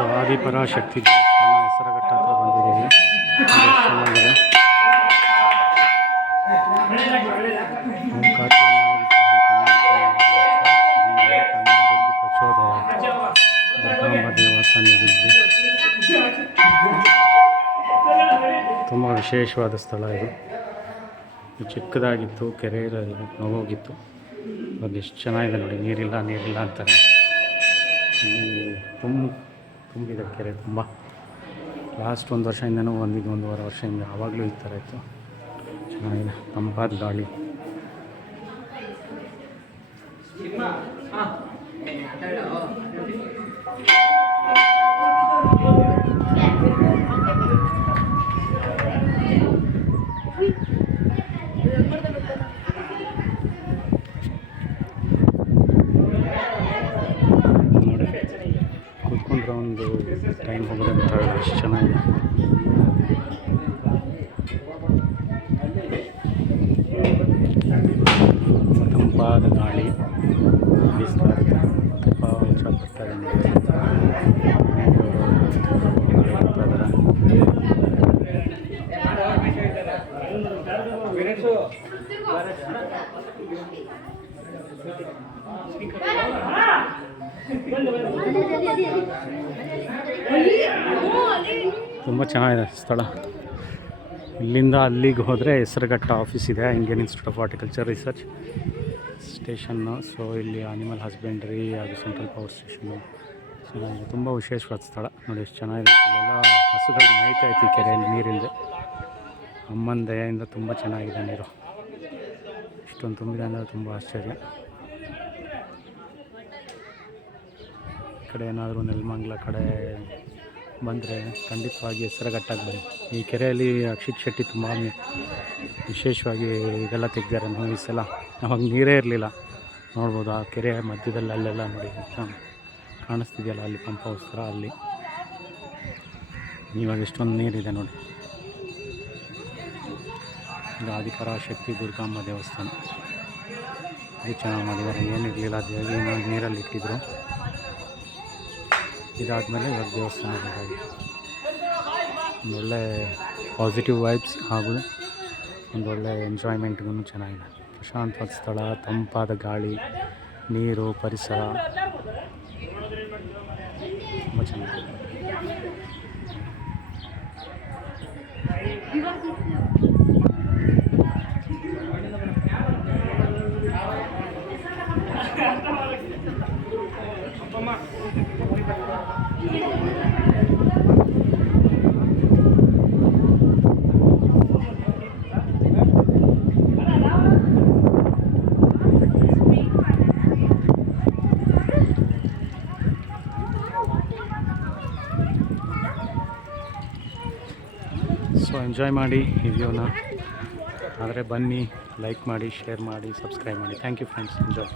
So Adiparashakti ದೇವಸ್ಥಾನ ಹೆಸರುಘಟ್ಟ ಹತ್ರ ಬಂದಿದ್ದೀವಿ. ಎಷ್ಟು ಚೆನ್ನಾಗಿದೆ. ಓಂ ಪ್ರಚೋದಯ ದುರ್ಗಾಂಬ ದೇವ ಸನ್ನಿಧಿಯಲ್ಲಿ ತುಂಬ ವಿಶೇಷವಾದ ಸ್ಥಳ ಇದು. ಚಿಕ್ಕದಾಗಿತ್ತು, ಕೆರೆ ನೋಗೋಗಿತ್ತು. ಅದು ಎಷ್ಟು ಚೆನ್ನಾಗಿದೆ ನೋಡಿ. ನೀರಿಲ್ಲ ಅಂತಾರೆ. ತುಂಬಿದೆ ಕೆರೆ ತುಂಬ. ಲಾಸ್ಟ್ ಒಂದು ವರ್ಷದಿಂದನೂ ಒಂದೂವರೆ ವರ್ಷದಿಂದ ಆವಾಗಲೂ ಈ ಥರ ಇತ್ತು. ಚೆನ್ನಾಗಿದೆ, ತಂಪಾದ ಗಾಳಿ. ಕೂತ್ಕೊಂಡ್ರೆ ಒಂದು ಟೈಮ್ ಹೋಗೋದೇ ಗೊತ್ತಾಗಲ್ಲ, ಅಷ್ಟು ಚೆನ್ನಾಗಿದೆ. ತಂಪಾದ ಗಾಳಿ ಬೀಸ್ತಾ ಇರುತ್ತೆ. ತುಂಬ ಇಷ್ಟಪಡ್ತಾರೆ. ತುಂಬ ಚೆನ್ನಾಗಿದೆ ಸ್ಥಳ. ಇಲ್ಲಿಂದ ಅಲ್ಲಿಗೆ ಹೋದರೆ ಹೆಸರುಘಟ್ಟ ಆಫೀಸ್ ಇದೆ, Indian institute of horticulture research station. So ಇಲ್ಲಿ ಅನಿಮಲ್ ಹಸ್ಬೆಂಡ್ರಿ ಹಾಗೂ ಸೆಂಟ್ರಲ್ ಪವರ್ ಸ್ಟೇಷನ್ನು ಚೆನ್ನಾಗಿದೆ. ತುಂಬ ವಿಶೇಷವಾದ ಸ್ಥಳ ನೋಡಿ, ಎಷ್ಟು ಚೆನ್ನಾಗಿದೆ. ಇಲ್ಲೆಲ್ಲ ಹಸುಗಳು ಮೇಯ್ತಾ ಇತ್ತು ಈ ಕೆರೆಯಲ್ಲಿ ನೀರಿಲ್ಲದೆ. ಅಮ್ಮನ ದಯೆಯಿಂದ ತುಂಬ ಚೆನ್ನಾಗಿದೆ ನೀರು. ಇಷ್ಟೊಂದು ತುಂಬಿದೆ ಅಂದರೆ ತುಂಬ ಆಶ್ಚರ್ಯ. ಈ ಕಡೆ ಏನಾದರೂ ನೆಲಮಂಗಲ ಕಡೆ ಬಂದರೆ ಖಂಡಿತವಾಗಿ ಹೆಸರುಘಟ್ಟಕ್ಕೆ ಬನ್ನಿ. ಈ ಕೆರೆಯಲ್ಲಿ ಅಕ್ಷಿತ್ ಶೆಟ್ಟಿ ತುಂಬ ವಿಶೇಷವಾಗಿ ಇದೆಲ್ಲ ತೆಗ್ದಿದ್ದಾರೆ ಮೂವೀಸ್ ಎಲ್ಲ. ಅವಾಗ ನೀರೇ ಇರಲಿಲ್ಲ, ನೋಡ್ಬೋದು. ಆ ಕೆರೆ ಮಧ್ಯದಲ್ಲಿ ಅಲ್ಲೆಲ್ಲ ನೋಡಿ ಕಾಣಿಸ್ತಿದೆಯಲ್ಲ, ಅಲ್ಲಿ ಪಂಪ್ ಹೌಸ್ ಥರ ಅಲ್ಲಿ. ಇವಾಗ ಎಷ್ಟೊಂದು ನೀರಿದೆ ನೋಡಿ. ಇದು ಆದಿಪರಾಶಕ್ತಿ ದುರ್ಗಾಂಬ ದೇವಸ್ಥಾನ. ಇದು ಚೆನ್ನಾಗಿ ಮಾಡಿದ್ದಾರೆ. ಏನಿರಲಿಲ್ಲ, ದೇವಿನ ನೀರಲ್ಲಿ ಇಟ್ಟಿದ್ರು. ಇದಾದಮೇಲೆ ಇವಾಗ ದೇವಸ್ಥಾನ ಬೇಕಾಗಿದೆ. ಒಂದೊಳ್ಳೆ ಪಾಸಿಟಿವ್ ವೈಬ್ಸ್ ಹಾಗೂ ಒಂದೊಳ್ಳೆ ಎಂಜಾಯ್ಮೆಂಟ್ಗೂ ಚೆನ್ನಾಗಿದೆ. ಪ್ರಶಾಂತವಾದ ಸ್ಥಳ, ತಂಪಾದ ಗಾಳಿ, ನೀರು, ಪರಿಸರ ತುಂಬ ಚೆನ್ನಾಗಿದೆ. ಸೊ ಎಂಜಾಯ್ ಮಾಡಿ ಈ ವ್ಯೂನ. ಆದರೆ ಬನ್ನಿ, ಲೈಕ್ ಮಾಡಿ, ಶೇರ್ ಮಾಡಿ, ಸಬ್ಸ್ಕ್ರೈಬ್ ಮಾಡಿ. Thank you friends. ಎಂಜಾಯ್.